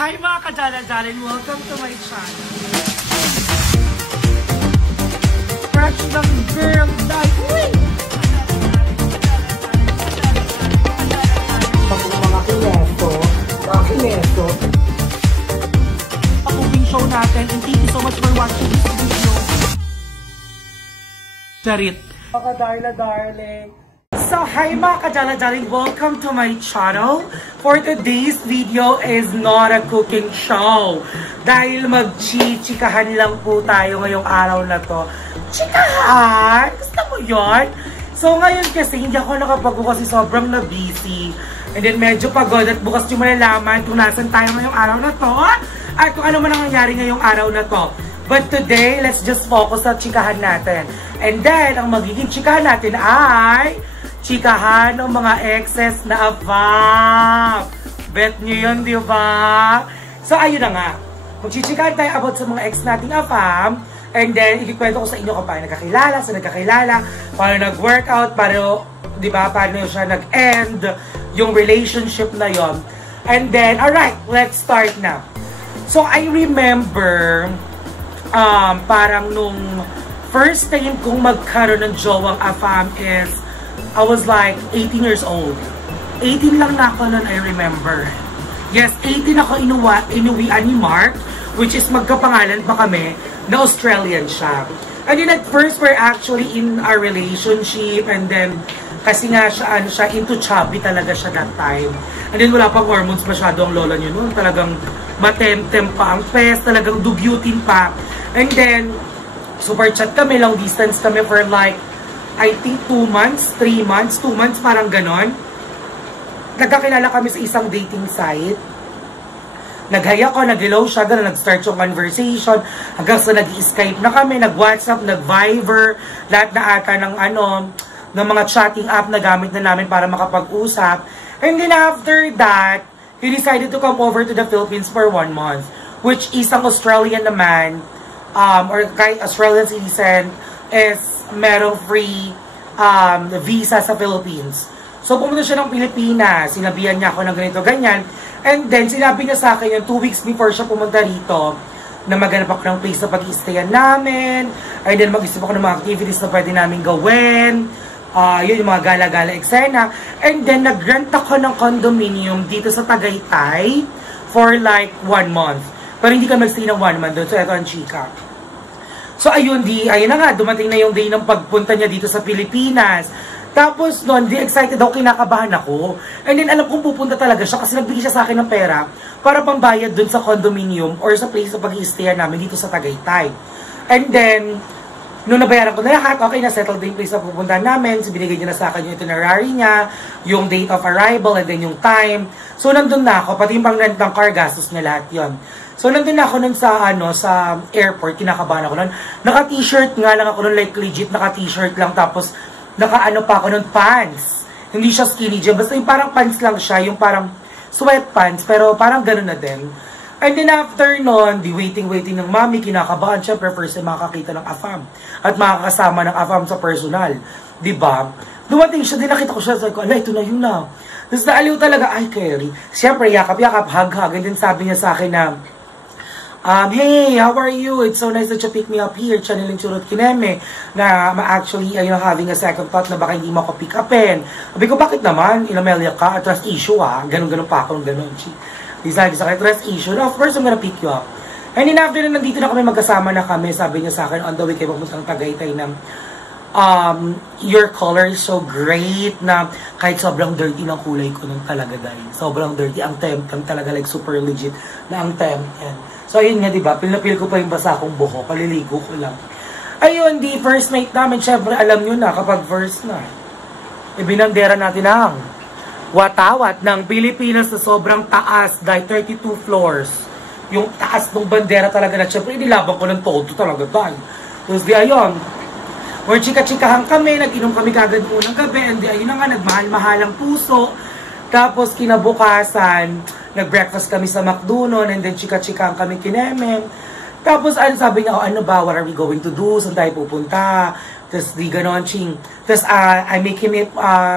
Hi mga kadala-dalan! Welcome to my channel. Fresh ng girl dahil pag mga kineto pag-ubing show natin, and thank you so much for watching this video. Charit! Mga kadala-darling! So, hi mga kadala-daling, welcome to my channel. For today's video is not a cooking show. Dahil mag-chikahan lang po tayo ngayong araw na to. Chikahan? Gusto mo yun? So, ngayon kasi hindi ako nakapag-go kasi sobrang na-busy. And then medyo pagod at bukas yung malalaman kung nasan tayo ngayong araw na to. At kung ano man ang nangyari ngayong araw na to. But today, let's just focus sa chikahan natin. And then, ang magiging chikahan natin ay chikahan ng mga exes na afam. Bet nyo yun, di ba? So, ayun na nga. Magchichikahan tayo about sa mga ex nating afam. And then, ikikwento ko sa inyo kung paano nagkakilala, paano nag-workout, paano, di ba, paano siya nag-end yung relationship na yon. And then, alright, let's start na. So, I remember, parang nung first time kong magkaroon ng jowang afam is I was like 18 years old. 18 lang na ako nun, I remember. Yes, 18 ako inuwian ni Mark, which is magkapangalan pa kami, na Australian siya. And then at first, we're actually in a relationship, and then, kasi nga siya, into chubby talaga siya that time. And then wala pang hormones masyado ang lola niyo noon. Talagang matemtem pa ang pes, talagang dugyutin pa. And then, super chat kami, long distance kami for like, I think 2 months, 3 months, 2 months, parang ganon. Nagkakilala kami sa isang dating site. Naghaya ko, nag-hello siya, gano'n, nag-start yung conversation. Hanggang sa nag-Skype na kami, nag-WhatsApp, nag-Viber, lahat na ata ng ng mga chatting app na gamit na namin para makapag-usap. And then after that, he decided to come over to the Philippines for 1 month. Which isang Australian naman, or kahit Australian citizen, is merong free visa sa Philippines. So, pumunta siya ng Pilipinas. Sinabihan niya ako ng ganito, ganyan. And then, sinabi niya sa akin yung 2 weeks before siya pumunta rito na maghanap ako ng place na pag-i-stayan namin. And then, mag-isip ako ng mga activities na pwede namin gawin. Yun, yung mga gala-gala eksena. And then, nag-rent ako ng condominium dito sa Tagaytay for like 1 month. Pero hindi ka mag-stay ng 1 month doon. So, ito ang chika. So, ayun na nga, dumating na yung day ng pagpunta niya dito sa Pilipinas. Tapos, noon, excited ako, kinakabahan ako. And then, alam kong pupunta talaga siya kasi nagbigay siya sa akin ng pera para pambayad dun sa condominium or sa place na pag-i-stayan namin dito sa Tagaytay. And then, nung nabayaran ko na lahat, okay, na-settle din yung place na pupunta namin. So, binigay niya na sa akin yung itinerary niya, yung date of arrival, and then yung time. So, nandun na ako, pati yung pang-rent ng car, gastos niya lahat yon. So, nandun na ako nun sa airport, kinakabahan ako nun. Naka-t-shirt nga lang ako nun, like legit naka-t-shirt lang, tapos naka-ano pa ako nun, pants. Hindi siya skinny jean, basta yung parang pants lang siya, yung parang sweatpants, pero parang gano'n na din. And then after nun, di waiting ng mami, kinakabahan, syempre first time makakita ng AFAM. At makakasama ng AFAM sa personal. Diba? Dumating siya, din nakita ko siya, sabi ko, ala, ito na yun na. Tapos naaliw talaga, ay, Kerry. Syempre, yakap-yakap, hug-hug. And then sabi niya sa akin na, hey, how are you? It's so nice that you pick me up here. Channeling Churot Kineme. Na actually, having a second thought na baka hindi mo ako pick upin. Sabi ko, bakit naman? Inamelya ka? Trust issue Ganun pa ako. Ganun. Sabi sa akin, trust issue. No, of course, I'm gonna pick you up. And then after na nandito na kami, magkasama na kami. Sabi niya sa akin, on the way kayo pumunta ng Tagaytay na, your color is so great na kahit sobrang dirty ng kulay ko nung talaga dahil. Sobrang dirty. Ang temp talaga, like super legit na ang temp. So, ayun nga, diba? Pil ko pa yung basa kong buho. Paliligo ko lang. Ayun, di first night namin. Syempre, alam nyo na, kapag first night, ibinandera natin ang watawat ng Pilipinas na sobrang taas, dahil 32 floors. Yung taas ng bandera talaga na, syempre, inilaban ko ng todo talaga dahil. Tapos, di ayun, or chika-chikahan kami, nag-inom kami kagad unang gabi, and di ayun na nga, nagmahal-mahalang puso. Tapos, kinabukasan, nag-breakfast kami sa McDo noon, and then chika-chikahan kami kineme. Tapos, sabi niya, ano ba, what are we going to do? Saan tayo pupunta? Tapos, di ganon, ching. Tapos, I make him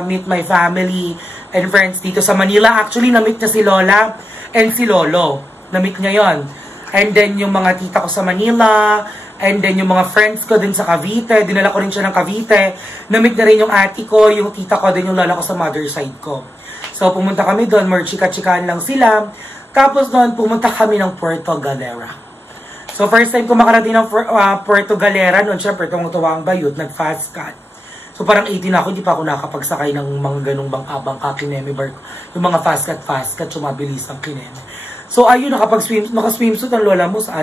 meet my family and friends dito sa Manila. Actually, na-meet niya si Lola and si Lolo. Na-meet niya yon. And then, yung mga tita ko sa Manila, and then yung mga friends ko din sa Cavite, dinala ko rin siya ng Cavite. Na-meet na rin yung ate ko, yung tita ko, din yung lola ko sa mother side ko. So, pumunta kami doon, more chika-chikaan lang sila. Tapos doon, pumunta kami ng Puerto Galera. So, first time ko makarating ng Puerto Galera, noon syempre, tuwang-tuwa ang bayot, nag-fast cut. So, parang 18 ako, hindi pa ako nakapagsakay ng mga ganong bangka-bangka, kineme bar. Yung mga fast cut, sumabilis ang kineme. So, ayun, naka-swimsuit ang lola mo sa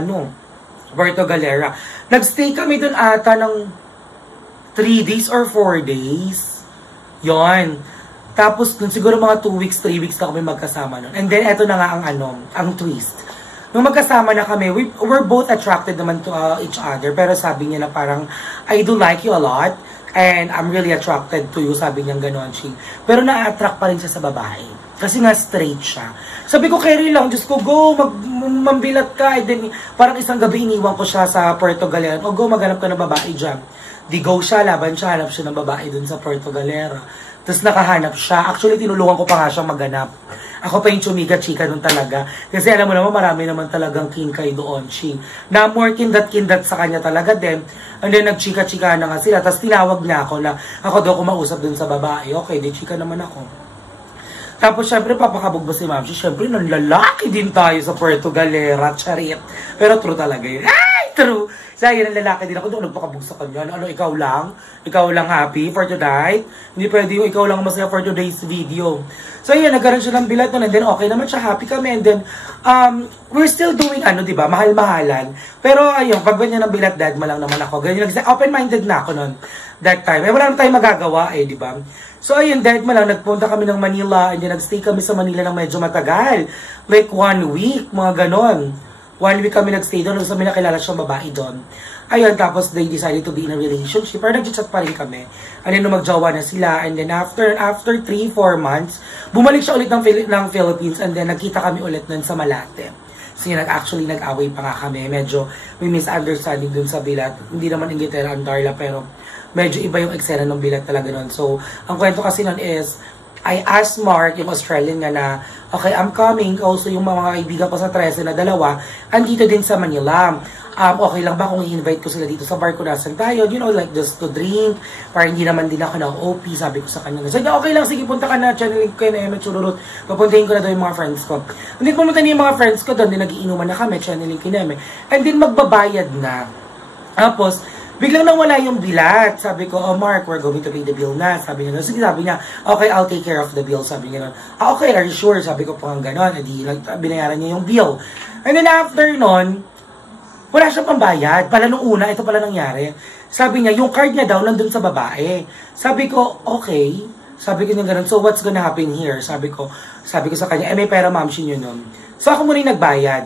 Puerto Galera. Nag-stay kami doon ata ng 3 days or 4 days. Yon. Tapos, siguro mga 2 weeks, 3 weeks na kami magkasama nun. And then, eto na nga ang twist. Nung magkasama na kami, we're both attracted naman to each other. Pero sabi niya na parang, I do like you a lot. And I'm really attracted to you, sabi niya gano'n, Ching. Pero na-attract pa rin siya sa babae. Kasi nga straight siya. Sabi ko, carry lang, Diyos ko, go, mambilat ka. And then, parang isang gabi iniwan ko siya sa Puerto Galera. O go, maghanap ka ng babae dyan. Di go siya, laban siya, hanap siya ng babae dun sa Puerto Galera. Tapos nakahanap siya. Actually, tinulungan ko pa nga siyang maghanap. Ako pa yung chumika-chika nun talaga. Kasi alam mo naman, marami naman talagang kinkay doon, Ching. Na more kindat-kindat sa kanya talaga din. And then, nagchika-chika na nga sila. Tapos tinawag niya ako na ako daw kumausap dun sa babae. Okay, di chika naman ako. Tapos, syempre, papakabog ba si Mamsi? Syempre, nanlalaki din tayo sa Puerto Galera. Charit. Pero true talaga yun. Ay, true! Saya ng lalaki din ako doon, nagpakabog sa kanya. Ano, ikaw lang? Ikaw lang happy for tonight? Hindi pwede yung ikaw lang masaya for today's video. So, yun, nagkaroon siya ng bilat nun. And then, okay naman siya, happy kami. And then, we're still doing, diba, mahal-mahalan. Pero, ayun, pag ganyan ng bilat, dad, malang naman ako. Ganyan, open-minded na ako nun. That time. Eh, wala naman tayong magagawa, diba? So, ayun, dad, malang, nagpunta kami ng Manila. And then, nagstay kami sa Manila ng medyo matagal. Like, 1 week, mga ganon. 1 week kami nagstay doon. Tapos may nakilala siyang babae doon. Ayun, tapos they decided to be in a relationship. Pero nag-chat pa rin kami. And then, magjowa na sila. And then, after 3-4 months, bumalik siya ulit ng Philippines. And then, nagkita kami ulit nun sa Malate. So, yun, actually, nag-away pa nga kami. Medyo may misunderstanding dun sa bilat. Hindi naman Inglaterra ang Darla, pero medyo iba yung eksena ng bilat talaga nun. So, ang kwento kasi nun is, I asked Mark, yung Australian nga na, okay, I'm coming. Also, yung mga kaibigan ko sa 13 na dalawa, andito din sa Manila. Okay lang ba kung i-invite ko sila dito sa bar ko nasan tayo? You know, like just to drink. Para hindi naman din ako na OP, sabi ko sa kanya. Sabi niya, okay lang, sige, punta ka na. Channeling ko yun, Chururut. Papuntahin ko na doon yung mga friends ko. And then, pumunta niya yung mga friends ko doon. Din nagiinuman na kami, channeling ko yun. And then, magbabayad na. Tapos, biglang nawala yung bilat. Sabi ko, oh Mark, we're going to pay the bill na. Sabi niya, sige, sabi niya, okay, I'll take care of the bill. Sabi niya, okay, are you sure? Sabi ko, pang ganon. Edi, binayaran niya yung bill. And then after nun, wala siyang pambayad. Pala nung una, ito pala nangyari. Sabi niya, yung card niya daw nandun sa babae. Sabi ko, okay. Sabi ko niya ganon, so what's gonna happen here? Sabi ko sa kanya, may pera mamshin yun nun. So ako muna yung nagbayad.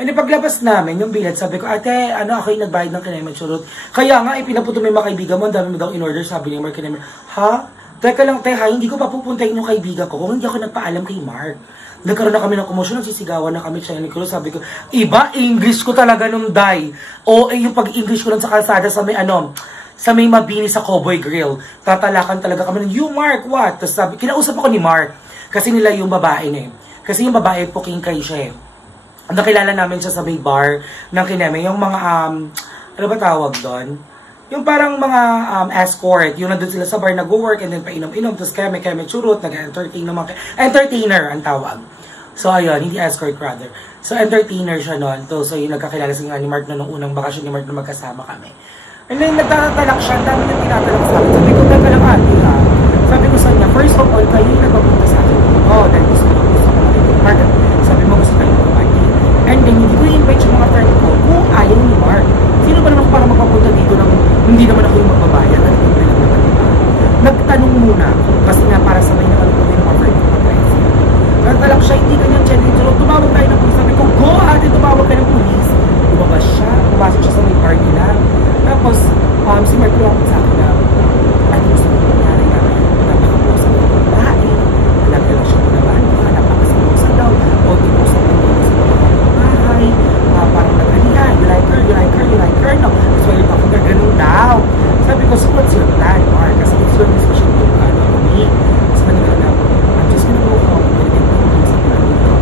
And paglabas namin, yung bilat, sabi ko, ate, ako yung nagbayad ng kineme churut. Kaya nga, pinaputo mo yung mga kaibigan mo, ang dami mo daw in-order, sabi ni Mark kineme. Ha? Teka lang, hindi ko pa pupuntahin yung kaibigan ko kung hindi ako nagpaalam kay Mark. Nagkaroon na kami ng komosyon, nagsisigawan na kami siya ni Cruz. Sabi ko, iba, English ko talaga nung day. O, yung pag-English ko lang sa kalsada sa may sa may Mabini sa Cowboy Grill. Tatalakan talaga kami ng, you Mark, what? Tapos sabi, kinausap ako ni Mark. Kasi nila yung babae na eh. Kasi yung babae po kinkay siya eh. Nakilala namin siya sa may bar ng kineme. Yung mga, ano ba tawag doon? Yung parang mga escort. Yung nandun sila sa bar nag-work and then painom-inom. Tapos keme churut, nag-entertain naman. Entertainer ang tawag. So ayun, hindi escort rather. So entertainer siya noon. So yung nagkakilala sa ni Mark na nung unang bakasyon ni Mark na magkasama kami. And then nagtatalak siya. Ang dami na tinatalak sa akin. Sabi ko, teka lang ate ha. Sabi ko sa niya, first of all, kayo yung nagpapunta sa akin. Oh, dahil gusto ko Mark. Sabi mo gusto kayo mag-party. And then, hindi ko i-invite yung mga friend ko kung ayaw ni Mark. Sino ba naman ako para magpapunta dito nang hindi naman ako yung magbabayad? At hindi lang naman diba? Nagtanong muna. Kasi nga para sabay na kami yung mga friend ko. Nagtalak siya, hindi kanyang challenge. Tumawag tayo ng pulis. Sabi ko, go ate, tumawag ka ng pulis. Lumabas siya. Pumasok siya sa may party na. Tapos, si Mark lumapit sa akin na, ano gusto ko nangyari na napakapusa ng babae. Alam siya na naman. Napakasalusa daw. O, tinusa ng bahay, parang nag-alihan, you like her, no? So, yung pakita, ganun daw. Sabi ko, so what's your plan, Mark? Kasi it's your decision to me. Tapos manila na, I'm just gonna go home, and then sabi na dito,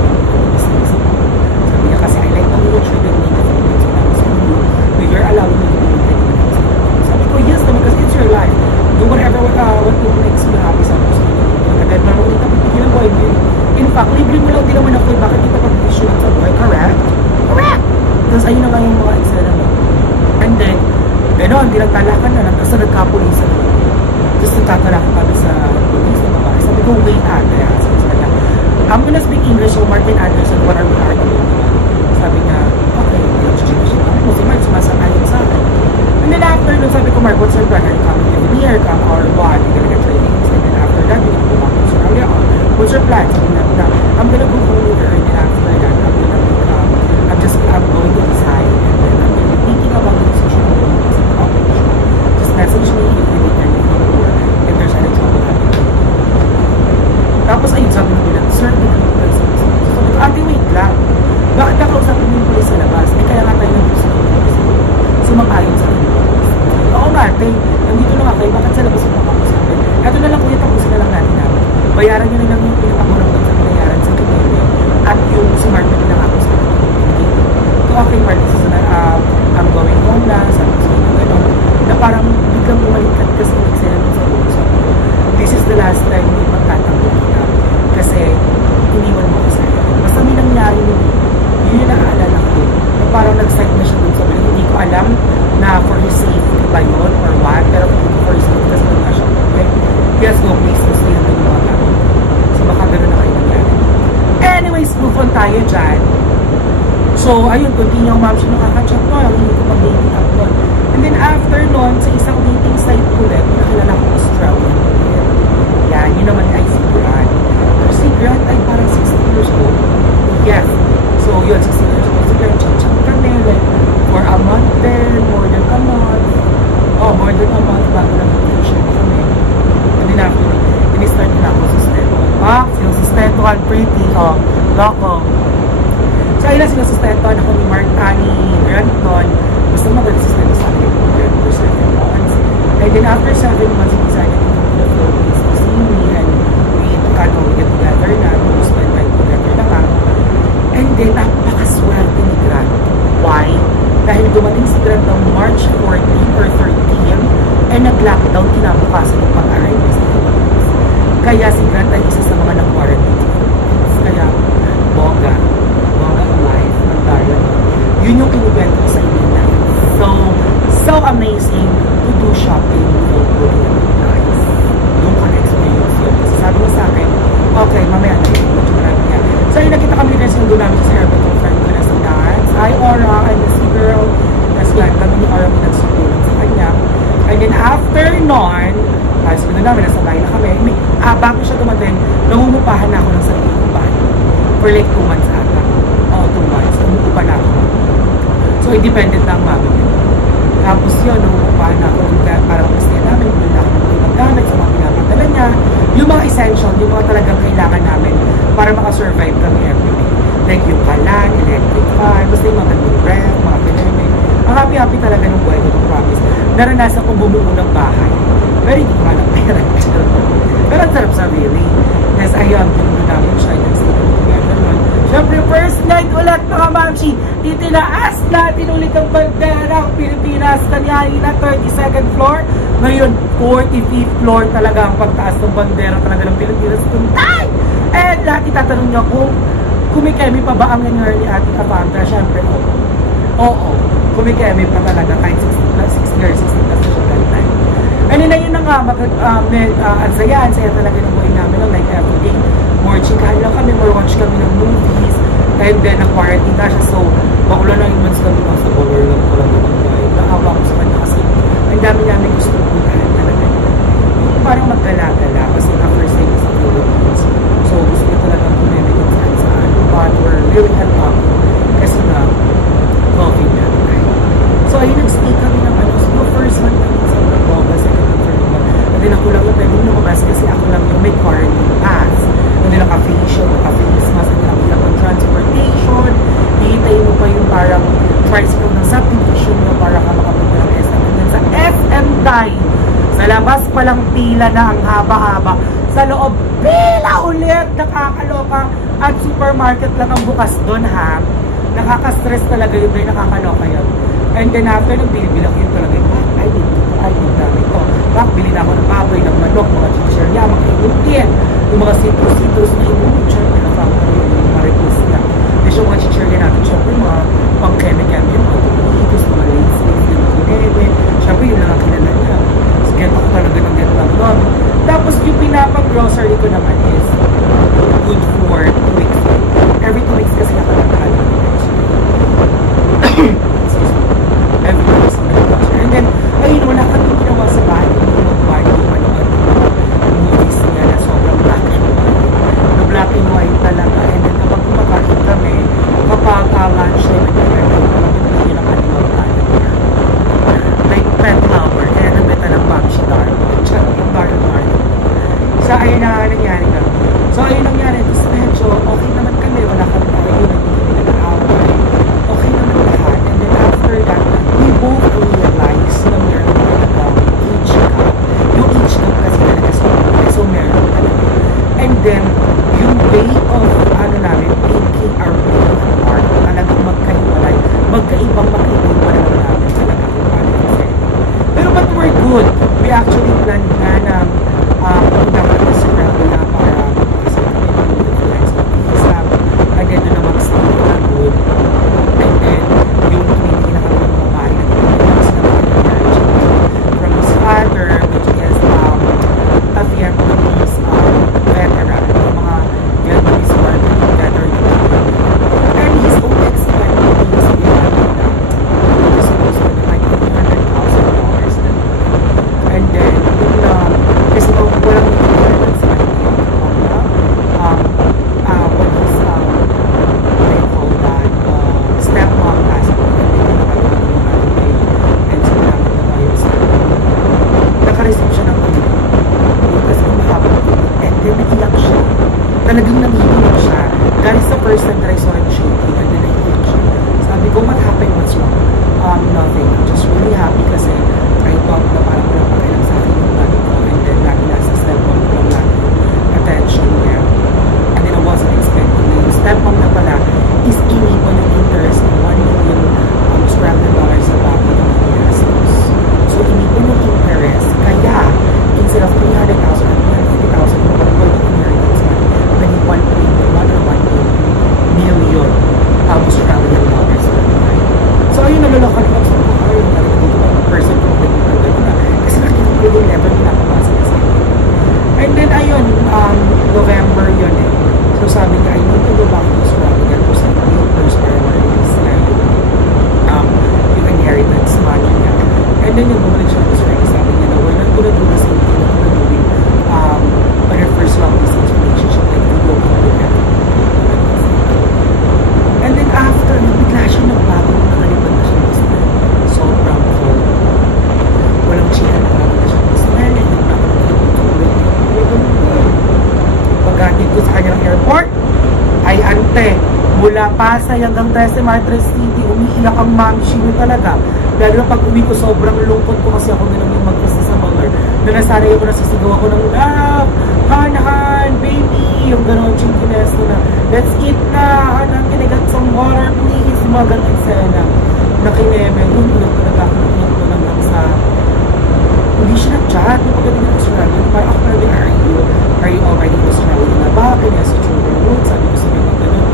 ayun na nga yung mga eksena mo. And then, gano'n, tinatalakan na lang, tapos nagkapulisan na lang. Tapos nagtatalakan kami sa police na babae. Sabi ko, wait ate, sabi sa kanya, I'm gonna speak English, so Martin Anderson, what are we arguing about? Sabi niya, okay, chichika kami mo, si Mark sumasang-ayon sa akin. And then after nun, sabi ko, Mark, what's your plan? Are you coming in here, come or what? You're gonna get your things. And then after that, you're gonna go back to Australia. What's your plan? Sabi niya, I'm gonna go home with her, and then after that, I'm going to decide, and then I'm gonna be thinking about the decision I'm going to make in college. Just message me if you need anything or if there's any trouble happening. Tapos ayun, sabi nila, sir, hindi ko lang sa sabi ko, ate, wait lang. Bakit nakausapin mo yung pulis sa labas? Eh, kaya nga tayo nandito sa pulis. Sumang-ayon sa akin. Oo nga, ate, nandito lang ako, bakit sa labas yung makakusapin? Ito na lang, kuya, tapusin na lang natin namin. Bayaran nyo na lang yung pinakakulang doon sa pinayaran sa kanya. At yung smart na pinakakusapin. Okay, Mark, I'm going home na, sabi ko sa gano'n, na parang biglang bumalikat kasi nagsila nun sa buong sabi ko, this is the last time na ipagtatanggol kita kasi iniwan mo ko sa'yo. Basta may nangyari nun, yun yung naaalala ko, na parang nag-side na siya dun sa buong, hindi ko alam na for his safety ba yun or what, pero for his safety kasi nung siya, okay? He has no place to stay na yung mga gamit. So baka gano'n na kayo nangyari. Anyways, move on tayo dyan. So, ayun, continue ang ma'am siya nakaka-chat ko. Hindi ko pag-dating up nun. And then after nun, sa isang dating site ulit, nakilala ko Australian. Yan, yun naman ay si Grant. Pero si Grant ay parang 16 years old. Yes. So, yun, 16 years old. Si Grant, chat-chat kami. Like, for a month then, more than a month. Oh, more than a month bago lang vacation kami. And then after, in-start na ako sa Steto. Ah, sinusustento ka, pretty. Oh, loko. So, ayun na sinusustentuhan ako ni Mark, ni Granton. Basta mag-resistento sa akin for 7 months. And then after 7 months, he decided to come to the Philippines to see me and we get together na, to spend time together na nga. And then, napakaswerte ni Grant. Why? Dahil dumating si Grant ng March 14 or 13 and nag-lockdown kinabukasan ng pag-arrive sa Philippines. Kaya si Grant ay isa sa mga nag-quarantine. Kaya, bongga life ng Daryl. Yun yung kinukwento ko sa inyo na. So amazing to do shopping with Korean guys. Doon ko na-experience yun. Kasi sabi mo sa akin, okay, mamaya na yun. Medyo marami yan. So yun, nakita kami guys yung doon namin sa airport ng friend ko na sa dance. Hi, Aura, I'm the sea girl. Tapos yan, kami ni Aura pinagsutulan sa kanya. And then after nun, so doon namin, nasa bahay na kami. Bago siya dumating, nangungupahan na ako ng sarili kong bahay. For like 2 months ata. 2 months. Umuupa na ako. So, independent na ang mami nito. Tapos yun, nangungupahan na ako. Parang gusto niya namin, bumili na ako ng mga gamit sa mga pinapadala niya. Yung mga essential, yung mga talagang kailangan namin para makasurvive kami everyday. Like yung kalan, electric fan, basta yung mga ganun ref, mga pineme. Ang happy-happy talaga ng buhay ko, to promise. Naranasan kong bumuo ng bahay. Pero hindi ko nga ng pera. Pero ang sarap sa really. Yes, ayun, pinunod namin siya. Siyempre, first night ulit mga mamshi, titinaas natin ulit ang bandera ng Pilipinas. Kanina, 32nd floor. Ngayon, 45th floor talaga ang pagtaas ng bandera talaga ng Pilipinas. Tuntay! And lahat itatanong niyo kung kumikemi pa ba ang nangyari ni Ate Capandra? Siyempre, oo. Oo, kumikemi pa talaga kahit 60 years, 60 plus na siya ganyan. And then, ayun na nga, ang saya talaga ng buhay namin. Like everyday, more chikahan lang kami, more watch kami ng movies. And then, na-quarantine na siya. So, makulan lang yung months kami sa color lang ko lang ng buhay. Nakawa ko sa kanya kasi ang dami namin gusto puntahan talaga. Parang magkala-gala kasi ang first time sa Philippines. So, gusto ko talagang kumemi kung saan. But we're really unhappy kasi na COVID na. So, ayun, nag-stay kami ng first month namin sa Boga, second and third month. And then ako lang yung pwedeng lumabas kasi ako lang yung may quarantine pass. And then naka-facial, naka-face mask, and ako lang ang transportation. Hihintayin mo pa yung parang tricycle ng subdivision mo para ka makapunta ng SM. And then sa SM Dine, sa labas palang pila na ang haba-haba. Sa loob, pila ulit! Nakakaloka. At supermarket lang ang bukas doon, ha? Nakaka-stress talaga yun, nakakaloka yun. And then after nung binibili ko yun talaga, I need namin ito. Bili na ako ng baboy, ng manok, mga chichirya, mga inutin, yung mga citrus na inutin, syempre nakakaloka yung maripos niya. Kasi yung mga chichirya natin, syempre mga pang keme-keme yung mga tumitos, mga lace-lace yung kineme. Siyempre, yun lang ang kilala niya. So, get ako talaga ng get lang doon. Tapos, yung pinapag-grocery ko naman is good for 2 weeks. Every 2 weeks kasi nakataghala ng grocery. Excuse me. Every 2 weeks ng grocery. And then, ayun, wala kang ginawa sa bahay. Yung mag-buy, yung manood movies niya na sobrang black and white. Na black and white talaga. And then, kapag kumakain kami, kapag lunch time, nag-airline ko lang yung ng animal planet niya. Like pet lover. Kaya nabita ng Bakshi Dharma. Tsaka yung bar-bar. So, ayun na nangyari ka. So, ayun nangyari. Tapos medyo, okay naman kami. Wala kami tayo. Hindi nag-aaway. Okay naman lahat. And then after that, we both realized na meron talagang age gap. Yung age gap kasi talaga so meron talaga. And then, yung way of, namin, taking our way apart, talagang magkahiwalay, magkaibang namin talaga kung paano kasi. Pero but we're good. We actually planned nga na punta ka na sa Krabula para sa kami ng influence of visa. Again, doon na mag-stay na good. And then, yung tumiti na kami ng babae na tinitibas na kami from his father, which is a Vietnamese veteran. Yung mga Vietnamese who are getting better and his own expected is he's supposed to be like $800,000 and then kasi kung walang nagkakaroon sa kanya when his they call that stepmom passed away and they nakagawa yung holiday and so namin na tayo sa nakareceive siya ng ulit kasi kumahapon and then naiyak siya talagang nangihinig siya. That is the first time that I saw him shaking and then naihinig siya. Sabi ko, what happened? What's wrong? Nothing. I'm just really happy kasi I thought na parang pinapakilang sa akin yung body ko and then lagi nasa stepmom ko lang lagi attention niya. And then I wasn't expecting na yung stepmom na pala is inipon yung interest ng $1 million na bago ng ginastos. So, inipon yung interest. Kaya, instead of $300,000 or $350,000, inheritance money, naging $1 or $1 million Australian dollars. So, ayun, nalulokal ko sa mga yung talaga dito ng person kung naging gano'n na. Kasi nakikita ko yung never pinapabasa na sa akin. And then, ayun, November yun eh. So, sabi niya, I need to go back to Australia to send papers for emergency na yung inheritance money niya. And then, yung bumalik siya to Australia, sabi niya na, we're not gonna do the same thing that we're doing on our first long-distance relationship, like we go together. And then after, bigla siya nagbago na nakalipad na siya ng smell. Sobrang cold. Walang chika na bago na siya ng smell. And then pagkatid ko sa kanyang airport, ay ante, mula Pasay hanggang Trece Martres City, umiiyak ang mamshi mo talaga. Lalo na pag uwi ko, sobrang lungkot ko kasi ako na lang yung magkasta sa mga na nasanay ako, nasisigaw ako ng love, han, baby, yung gano'n, chinkines na, let's eat na, han, can I get some water, please, mga gano'n eksena, na kineme, yung ilang talaga ako nakinig ko lang sa, hindi siya nag-chat, yung pagdating ng Australia, parang ako parang, are you already in Australia na ba? Can I see children road? Sabi ko sa mga gano'n,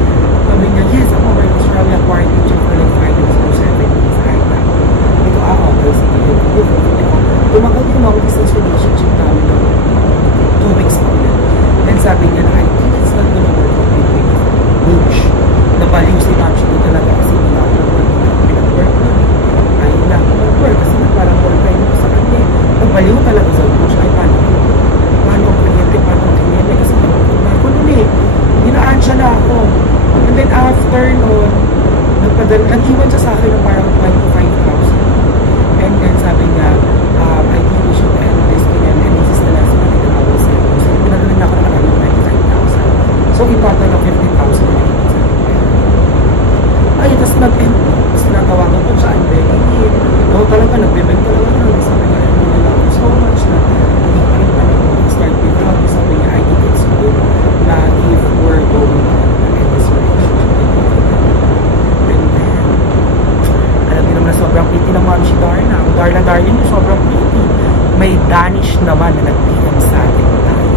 sabi niya, yes, I'm already in Australia, quarantine check for like 5 days or 7 days, ay na. Ito, okay, sige, tumagal yung long distance relationship namin ng 2 weeks na ulit. Then sabi niya na, I think it's not gonna work out with Booch. Nabaliw si Mamshi talaga kasi wala ako pinag-work na. Ayaw na ako mag-work kasi na parang work time ko sa kanya. Nabaliw talaga sa Booch. Ay, paano ang kliyente, kasi nag-work na ako nun eh. Ginaan siya na ako. And then after nun, nag-iwan siya sa akin ng parang 25,000. And then sabi niya, I think we should end this again and this is the last money that I will send. So, pinagaling ako na kami 25,000. So, itotal na 50,000 na ito sa akin. Ay, tapos nag-end. Tapos natawagan ko siya, I'm begging him. No, talaga, nagbebeg talaga na. Sabi niya, I really love you so much na hindi pa rin kami start with love. Sabi niya, I think it's good na if we're going to end this relationship. And then, alam niyo naman na sobrang pretty ng Mamshi Darna. Ang Darla niyo, sobrang pretty. May Danish naman na nag-PM sa atin tayo.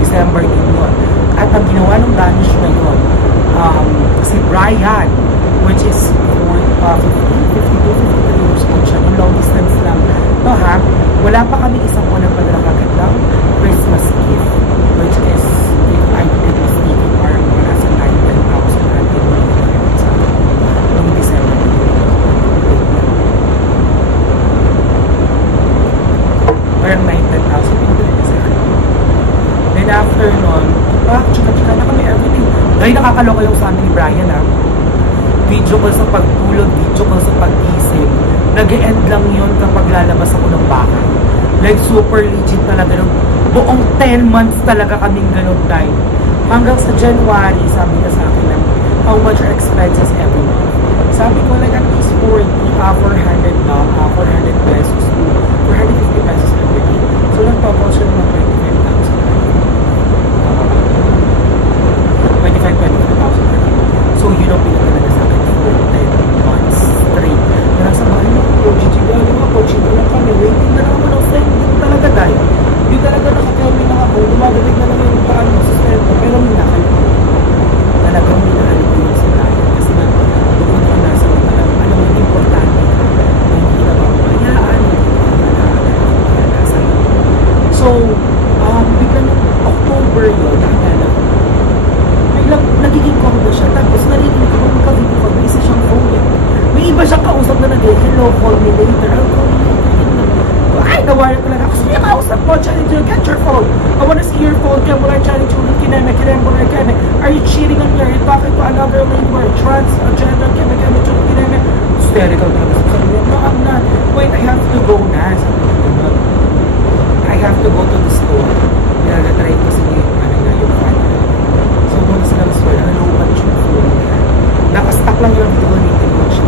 December din yun. At ang ginawa ng Danish na yun, si Brian, which is 52 years old siya. No, long distance lang. No ha, wala pa kami isang unang padala kagad ng Christmas gift, which is, if I didn't mistake, parang mga nasa 9,000 natin sa noong December. Parang 9,000 yung talaga sa akin. Then after nun, chika-chika na kami everything. Dahil nakakaloka yung sa amin ni Brian ha. Video call sa pagtulog, video call sa pag-isip. Nag-e-end lang yun kapag lalabas ako ng bahay. Like super legit talaga. Buong 10 months talaga kaming ganun dahil. Hanggang sa January, sabi na sa akin lang, how much are expenses every month? Sabi ko like at least 400 pesos to 450 pesos every day. So nag-total siya ng 25,000. So yun ang pinagalaga sa akin for 10 months straight. Na nasa bahay mo, gigigalo ako, chino lang kami, waiting na naman ng friend din talaga dahil. Di talaga nakakami na ako, dumagaling na naman yung paano sa sweldo, pero minakal ko. Talagang minakal ko yung sa lahat. Kasi nga, doon ko nasa talagang alam mo, importante ka. Hindi na ba mamayaan, hindi na nasa. So, biglang October yun, nakilala ko. Nagiging combo siya. Tapos narinig ko magka-video call. May isa siyang phone eh. May iba siyang kausap na hello, call me later. I'll call me later. Ay, nawala ko lang ako. Sige, kausap mo. Challenge you. Get your phone. I wanna see your phone. Kaya mo lang challenge you. Kineme. Are you cheating on me? Are you talking to another lady who are trans, gender? Kineme. Hysterical ka na. Sabi niya, no, I'm not. Wait, I have to go na. Sabi niya, I have to go to the school. Nag-try ko sa yung so, once lang swear, nalobat yung phone niya. Nakastack lang yung video meeting mo siya.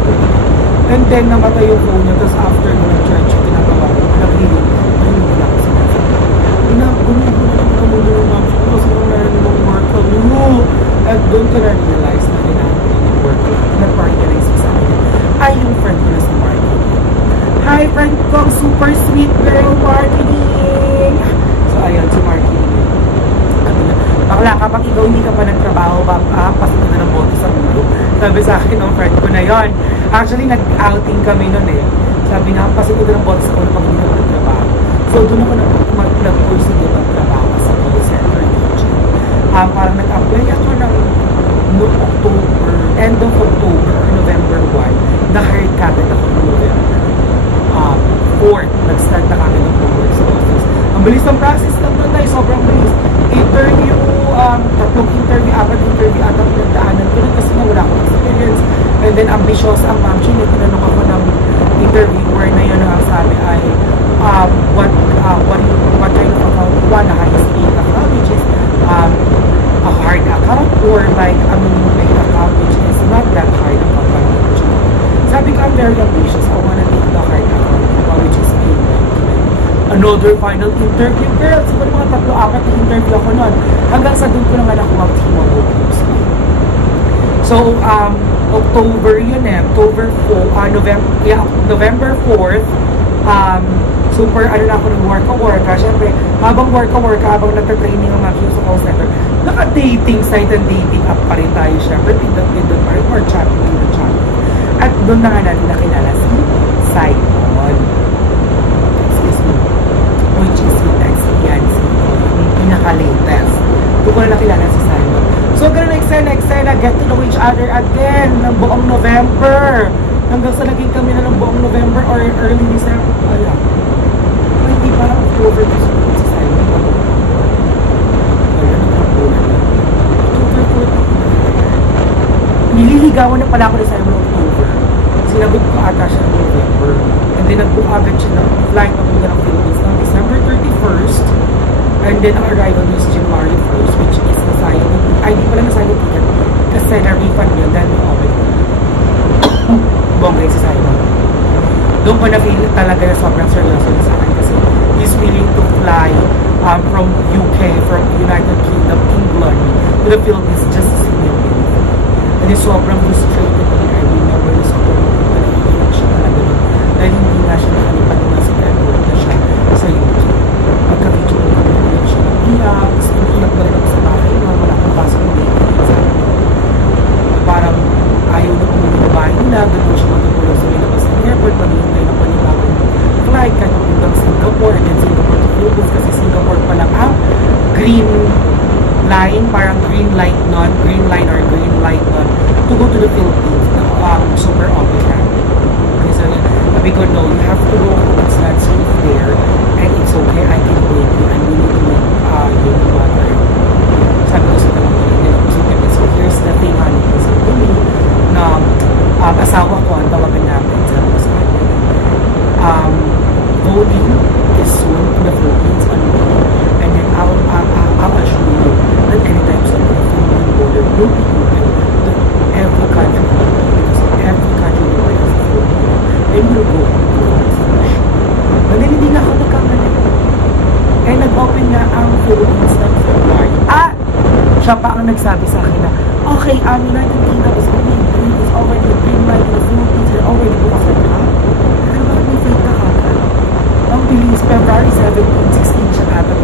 And then, namatay yung phone niya. Tapos after nung nag-charge yung pinagawa ko, nag-healing. Ayun yung nila kasi nasa. Gumugulo lang na muna yung mami. Kasi nung narinig mong work ko, at doon ko na-realize na kailangan ko yung work ko. Nag-partnerize sa akin. Ay, yung friend ko na si Martin. Hi, friend ko. Super sweet girl, Martin. So, ayun, si Martin. Bakla, kapag ikaw hindi ka pa nagtrabaho, pasok na ng boto sa mundo. Sabi sa akin ng friend ko na yon. Actually, nag-outing kami nun eh. Sabi na, pasok na ng boto sa mundo pag hindi ka nagtrabaho. So, doon ako nag-course na magtrabaho sa call center. Parang nag-apply ako ng October, end of October or November 1, na-hired kagad ako ng November 4th. Nag-start na kami ng work sa office. Ang bilis ng process lang na tayo, sobrang bilis. Interview, tatlong interview, apat interview at ang pinagdaanan ko rin kasi nga wala akong experience. And then ambitious ang ma'am, tinanong ako ng interviewer na yun ang sabi ay what kind of account you want, a highest paid account which is a hard account or like a minimum paid account which is not that hard account. Sabi ko, I'm very ambitious. I wanna take the hard account which is paid. Another final interview, girl. Siguro mga 3-4 na interview ako nun. Hanggang sa doon ko naman ako mag-team of workers. So, October yun eh. November 4th, super, na ako ng work. Siyempre, habang work, habang nagtatraining ang mga sa call center, naka-dating site and dating app pa rin tayo. Siyempre, pindot pa rin, or chatting. At doon na nga natin nakilala si Simon. Which is yung ex-fiancé ko, yung pinaka-latest. Doon ko na nakilala si Simon. So, ganun na get to know each other again ng buong November. Hanggang sa naging kami na ng buong November or early December. Ay, hindi parang October na si Simon. Ayun, nagkakulan na. October 14. Nililigawan na pala ako ni Simon October. Sinagot ko ata siya ng November. And then nag-book agad siya ng flight papunta ng Philippines ng December 31st. And then ang arrival niya is January 1st, which is nasayang. Ay, hindi pala nasayang ticket. Kasi na-refund niya dahil yung okay. Bongga si Simon. Doon ko na-feel talaga na sobrang seryoso sa akin kasi he's willing to fly from UK, from United Kingdom, England, to the Philippines just to see me. And he's sobrang frustrated and I remember na sobrang naiiyak siya talaga doon. Dahil hindi nga siya nakalipad na sa airport na siya sa YouTube. Pagka-video ko na siya iyak, iyak na rin ako sa bahay, wala akong pasok ng parang ayaw na umuwi green line, parang green light nun, green line or green light nun, to go to the Philippines. Super okay ka. Okay, so sabi ko, no, you have to go. It's not safe there. And it's okay, I can wait you. I'm willing to make you the mother. Sabi ko sa talagang, so here's the thing, honey. So to me, na asawa ko, ang tawagan namin. Sabi ko sa kanya, voting is soon in the Philippines on May. And then I'll assure you that anytime soon the Philippine border will be open to every country. Because every country will have a Philippine. And we'll go to the destination. And then hindi na ako nagkamali. And nag-open na ang Philippines ng February. Siya pa ang nagsabi sa akin na, okay, United Kingdom is already green light in the Philippines. They're already booked. I said, ha? Pero bakit may fake na agad? Ang bilis, February 17, 16 siya agad.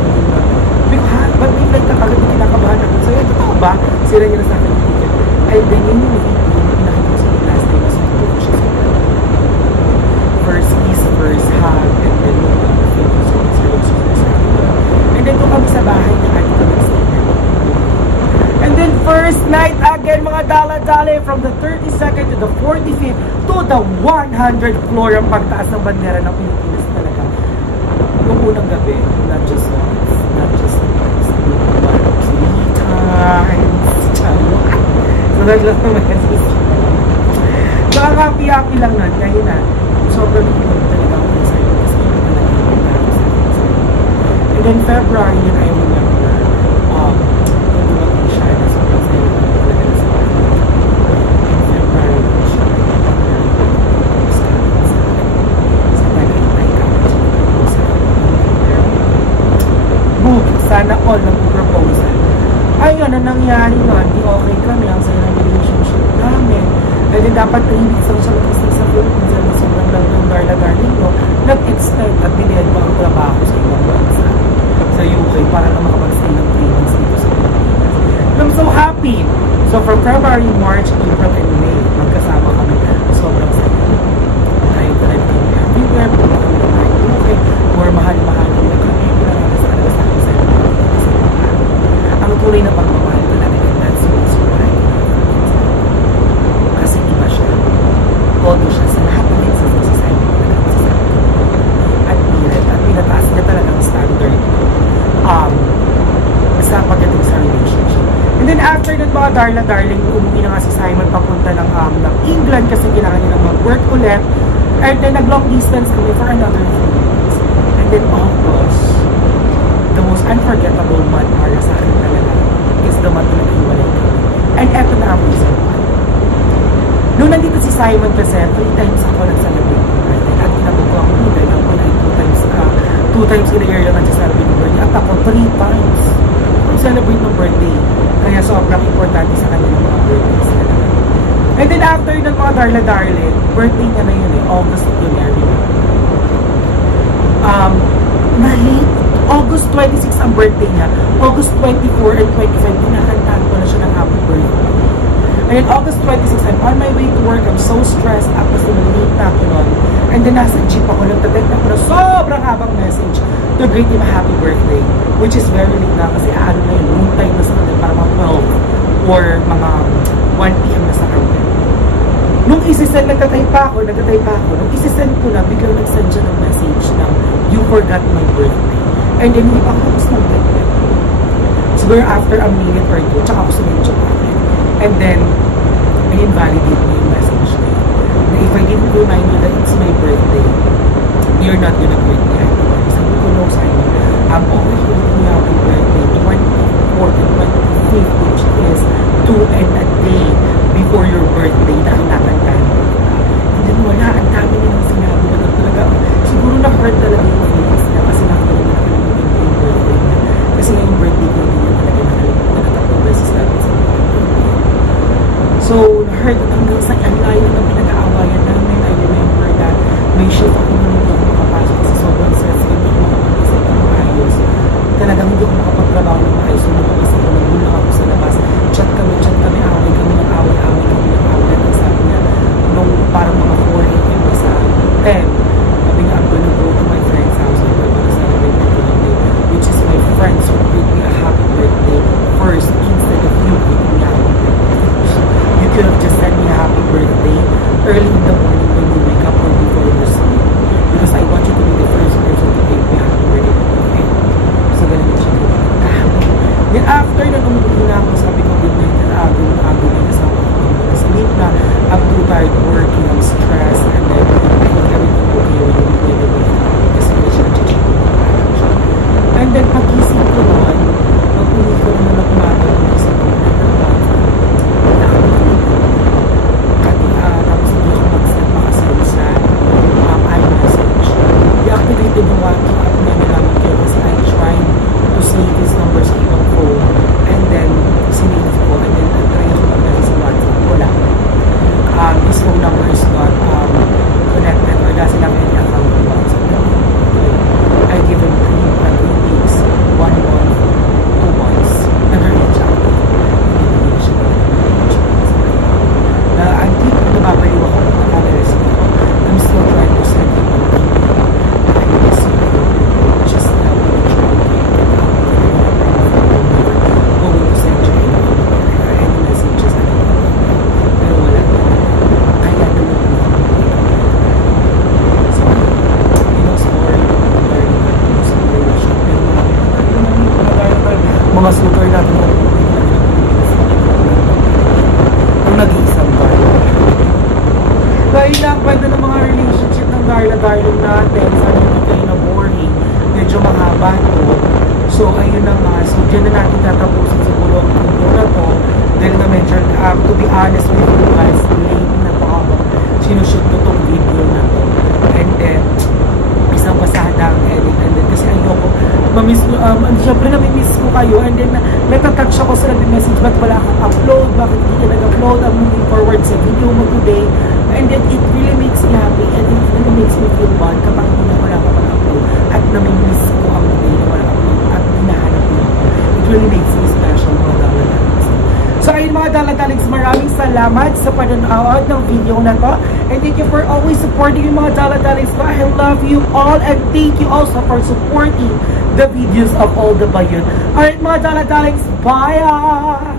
Ba't may flight ka agad na kinakabahan ako? So, ito tao ba? Sila niya na sa akin yung ticket. And then, yun yung nakita ko sa last day na sa siya sa first kiss, first hug, and then and then kung kami sa bahay na kami kami sa and then first night again mga dala-dala from the 32nd to the 45th to the 100th floor ang pagtaas ng bandera ng Pilipinas talaga. Yung unang gabi, not just once, not just once, but 3 times. So naglang naman kasi nakaka-happy lang nun. Kaya na, sobrang ikot talaga ako sa iyo kasi ito talaga yung pagkakas sa akin. And then February, yun I remember, kung dumating siya na sobrang sa iyo talaga na sa akin. In February, siya sa tagaytay ka sa book, sana all ng proposal. Ayun, na nangyari nun, di okay kami ang sa relationship namin. And then dapat 3 weeks ang siya mag-stay sa Philippines at sobrang lang yung darla-darling ko, nag-extend at binayad mo ang trabaho sa ibang bansa sa UK para na makapag-stay ng 3 months dito sa Philippines. I'm so happy! So from February, March, April, and May, magkasama kami. Sobrang saya. Kahit kami everywhere, pumunta kami ng UK, more mahal-mahal na kami, pinag-alas sa akin sa ang tuloy na pagmamahal talaga, and that's what's right. Kasi iba siya. Todo siya sa lahat ng minsan sa society at pinataas niya talaga ang standard sa pagdating sa relationship. And then after that mga darling, umuwi na nga si Simon papunta ng England kasi kailangan niya nang mag-work ulit. And then nag-long distance kami for another 3 months. And then August, the most unforgettable month para sa akin talaga is the month na nag-iwalay kami. And eto na ang reason why. Noong nandito si Simon kasi, 3 times ako nag-celebrate ng birthday. At kinabog ko ako dahil ako na 2 times in a year lang nag-celebrate ng birthday. At ako 3 times nag-celebrate ng birthday. Kaya sobrang importante sa kanya ng mga birthdays. And then after ng mga darling, birthday niya na yun August yun na-hate. August 26 ang birthday niya. August 24 and 25, pinakantahan ko na siya ng happy birthday. Ayun, August 26, I'm on my way to work. I'm so stressed. Tapos nililate na ako nun. And then nasa jeep ako, nagtatek ako na sobrang habang message to greet him a happy birthday. Which is very late na kasi ano na yun, noon time na sa kanya, para mga 12 or mga 1 p.m. na sa kanya. Nung isisend, nagtatay pa ako. Nung isisend ko na, biglang nag-send siya ng message na, you forgot my birthday. And then, hindi pa ako tapos ng birthday. Siguro after a minute or 2, tsaka ako sumedyo pa. And then, i-invalidate mo yung message na yun. Na if I didn't remind you that it's my birthday, you're not gonna greet me anymore. Sabi ko, no, Simon, I'm always waiting you happy birthday, 24th and 25th, which is 2 and a day before your birthday na kinakantahan mo. And then wala, ang dami nilang sinabi na talaga. Siguro na-hurt talaga yung feelings niya kasi nakakalimutan yung birthday niya. Kasi nga yung birthday ko hindi niya talaga nakatatlong beses natin sa so, na-hurt hanggang sa ang layo ng pinag-aawayan namin. I remember that may shift ako nung hindi ako makapasok kasi tired working, I'm stressed, and then I think everything okay when you play the way kasi hindi siya nag-check. And then pag-isip ko naman, pag-uwi ko naman ako natin, pag-isip ko naman tapos hindi ako mag-send makasend sa iMessage. Deactivated yung WhatsApp app na nilamang kayo kasi I tried to save his numbers in my phone and then sinave ko and then try ako mag-message sa WhatsApp. Wala. His phone number is not connected or doesn't have any account in WhatsApp. I give him 3 weeks, 1 month, 2 months. Nag-reach out. Hindi siya I think nababaliw ako ng others. I'm still trying to send him an email. I miss you. Just now, I'm trying to get out of here. Going to send you any messages na pero wala na. Kaya naman mo. So, sorry. Mga sugar natin kung nag-iisang bar. Dahil lang kwento ng mga relationship ng Darla-Darling natin, sana hindi kayo na-boring, medyo mahaba to. So ayun na nga, so dyan na natin tatapusin siguro ang video na to. Dahil na medyo, to be honest with you guys, late na po ako sinushoot ko tong video na to. And then, isang pasada ang edit. And then, kasi ayoko, siyempre namimiss ko kayo. And then, natatouch ako sa nag-message, ba't wala kang upload? Bakit hindi ka nag-upload? I'm moving forward sa video mo today. And then, it really makes me happy. And it really makes me feel bad kapag hindi na wala ka pag-upload. At namimiss ko ang day na wala upload. At hinahanap mo ako. It really makes me special, mga Darla-Darlings. So ayun mga Darla-Darlings, maraming salamat sa panonood ng video na to. And thank you for always supporting yung mga Darla-Darlings ko. I love you all and thank you also for supporting the videos of all the Bayun. Alright mga Darla-Darlings, bye!